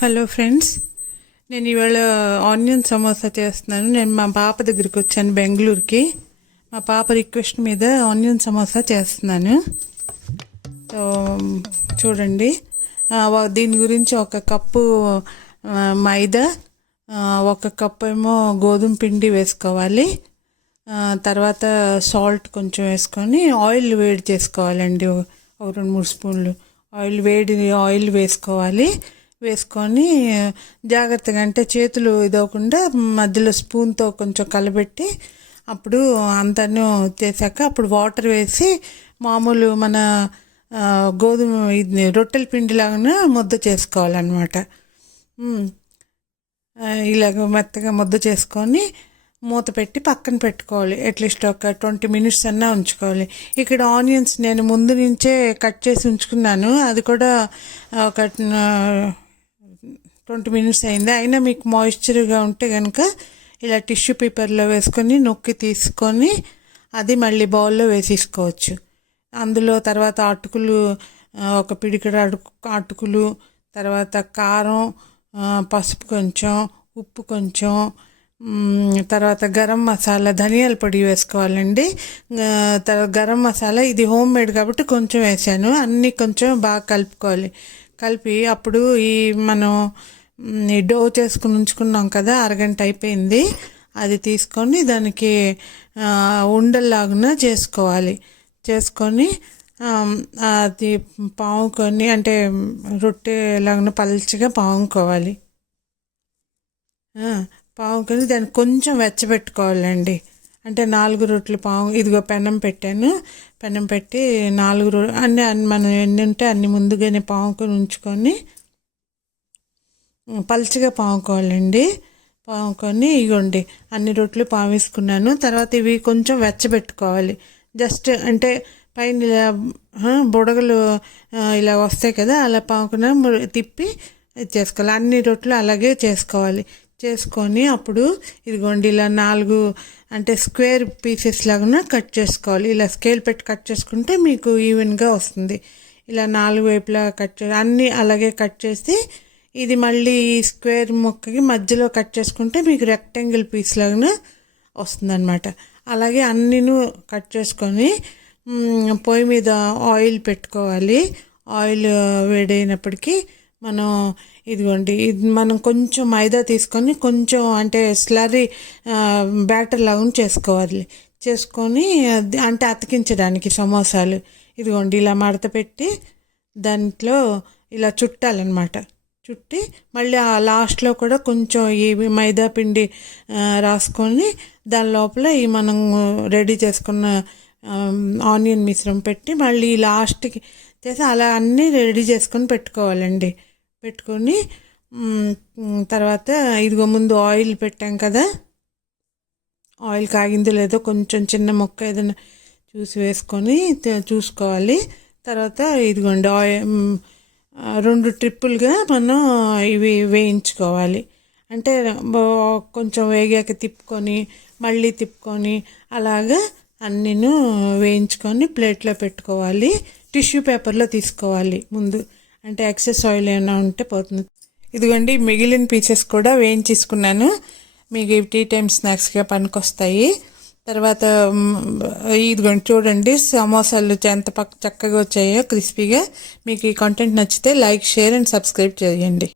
Hello friends, నేను ఇవాళ onion samosa చేస్తున్నాను. నేను మా పాప దగ్గరికి వచ్చాను బెంగళూరుకి. మా పాప రిక్వెస్ట్ మీద ఆనియన్ సమోసా చేస్తున్నాను. సో చూడండి, దీని గురించి ఒక కప్పు మైదా, ఒక కప్పు ఏమో గోధుమ పిండి వేసుకోవాలి. తర్వాత సాల్ట్ కొంచెం వేసుకొని ఆయిల్ వేడి చేసుకోవాలండి. ఒక 2-3 స్పూన్లు ఆయిల్ వేసుకోవాలి. వేసుకొని జాగ్రత్తగా, అంటే చేతులు ఇదవకుండా మధ్యలో స్పూన్తో కొంచెం కలబెట్టి, అప్పుడు అంతను చేశాక అప్పుడు వాటర్ వేసి మామూలు మన గోధుమ ఇది రొట్టెల పిండిలాగా ముద్ద చేసుకోవాలన్నమాట. ఇలాగ మెత్తగా ముద్ద చేసుకొని మూత పెట్టి పక్కన పెట్టుకోవాలి. అట్లీస్ట్ ఒక 20 మినిట్స్ అన్నా ఉంచుకోవాలి. ఇక్కడ ఆనియన్స్ నేను ముందు నుంచే కట్ చేసి ఉంచుకున్నాను. అది కూడా ఒక 20 మినిట్స్ అయింది. అయినా మీకు మాయిశ్చర్గా ఉంటే కనుక ఇలా టిష్యూ పేపర్లో వేసుకొని నొక్కి తీసుకొని అది మళ్ళీ బౌల్లో వేసేసుకోవచ్చు. అందులో తర్వాత అటుకులు, ఒక పిడికెడు అటుకులు, తర్వాత కారం, పసుపు కొంచెం, ఉప్పు కొంచెం, తర్వాత గరం మసాలా, ధనియాల పొడి వేసుకోవాలండి. తర్వాత గరం మసాలా ఇది హోమ్ మేడ్ కాబట్టి కొంచెం వేసాను. అన్నీ కొంచెం బాగా కలుపుకోవాలి. కలిపి అప్పుడు మనం డో చేసుకుని ఉంచుకున్నాం కదా, అరగంట అయిపోయింది. అది తీసుకొని దానికి ఉండల్లాగా చేసుకోవాలి. చేసుకొని అది పాముకొని, అంటే రొట్టెలాగా పల్చగా పాముకోవాలి. పాముకొని దాన్ని కొంచెం వెచ్చబెట్టుకోవాలండి. అంటే 4 రొట్టెలు ఇదిగో పెనం పెట్టాను. పెనం పెట్టి 4 అన్నీ మనం ఎన్ని ఉంటే అన్ని ముందుగానే పాముకొని ఉంచుకొని పల్చగా పాముకోవాలండి. పాముకొని ఇగోండి అన్ని రొట్టెలు పామేసుకున్నాను. తర్వాత ఇవి కొంచెం వెచ్చబెట్టుకోవాలి. జస్ట్ అంటే పైన ఇలా బుడగలు ఇలా వస్తాయి కదా, అలా పాముకున్న తిప్పి చేసుకోవాలి. అన్ని రొట్టెలు అలాగే చేసుకోవాలి. చేసుకొని అప్పుడు ఇదిగోండి ఇలా 4 అంటే స్క్వేర్ పీసెస్ లాగా కట్ చేసుకోవాలి. ఇలా స్కేల్ పెట్టి కట్ చేసుకుంటే మీకు ఈవెన్గా వస్తుంది. ఇలా 4 వైపులా అన్నీ అలాగే కట్ చేసి ఇది మళ్ళీ స్క్వేర్ ముక్కకి మధ్యలో కట్ చేసుకుంటే మీకు రెక్టాంగిల్ పీస్ లాగా వస్తుందన్నమాట. అలాగే అన్నీను కట్ చేసుకొని పొయ్యి మీద ఆయిల్ పెట్టుకోవాలి. ఆయిల్ వేడైనప్పటికీ ఇదిగోండి ఇది మనం కొంచెం మైదా తీసుకొని కొంచెం అంటే స్లరీ బ్యాటర్ లాగా చేసుకోవాలి. చేసుకొని అంటే అతికించడానికి సమోసాలు ఇదిగోండి ఇలా మడత పెట్టి దాంట్లో ఇలా చుట్టాలన్నమాట. చుట్టి మళ్ళీ ఆ లాస్ట్లో కూడా కొంచెం ఈ మైదా పిండి రాసుకొని దాని లోపల ఈ మనం రెడీ చేసుకున్న ఆనియన్ మిశ్రమం పెట్టి మళ్ళీ లాస్ట్కి చేసి అలా అన్నీ రెడీ చేసుకొని పెట్టుకోవాలండి. పెట్టుకొని తర్వాత ఇదిగో ముందు ఆయిల్ పెట్టాం కదా, ఆయిల్ కాగిందో లేదో కొంచెం చిన్న ముక్క ఏదైనా చూసి వేసుకొని చూసుకోవాలి. తర్వాత ఇదిగోండి 2 ట్రిప్పులుగా మనం ఇవి వేయించుకోవాలి. అంటే కొంచెం వేగాక తిప్పుకొని మళ్ళీ తిప్పుకొని అలాగా అన్నీను వేయించుకొని ప్లేట్లో పెట్టుకోవాలి. టిష్యూ పేపర్లో తీసుకోవాలి ముందు, అంటే ఎక్సెస్ ఆయిల్ ఏమైనా ఉంటే పోతుంది. ఇదిగోండి మిగిలిన పీసెస్ కూడా వేయించేసుకున్నాను. మీకు టీ టైమ్ స్నాక్స్గా పనికొస్తాయి. తర్వాత ఇదిగోండి చూడండి సమోసాలు ఎంత చక్కగా వచ్చాయో క్రిస్పీగా. మీకు ఈ కంటెంట్ నచ్చితే లైక్, షేర్ అండ్ సబ్స్క్రైబ్ చేయండి.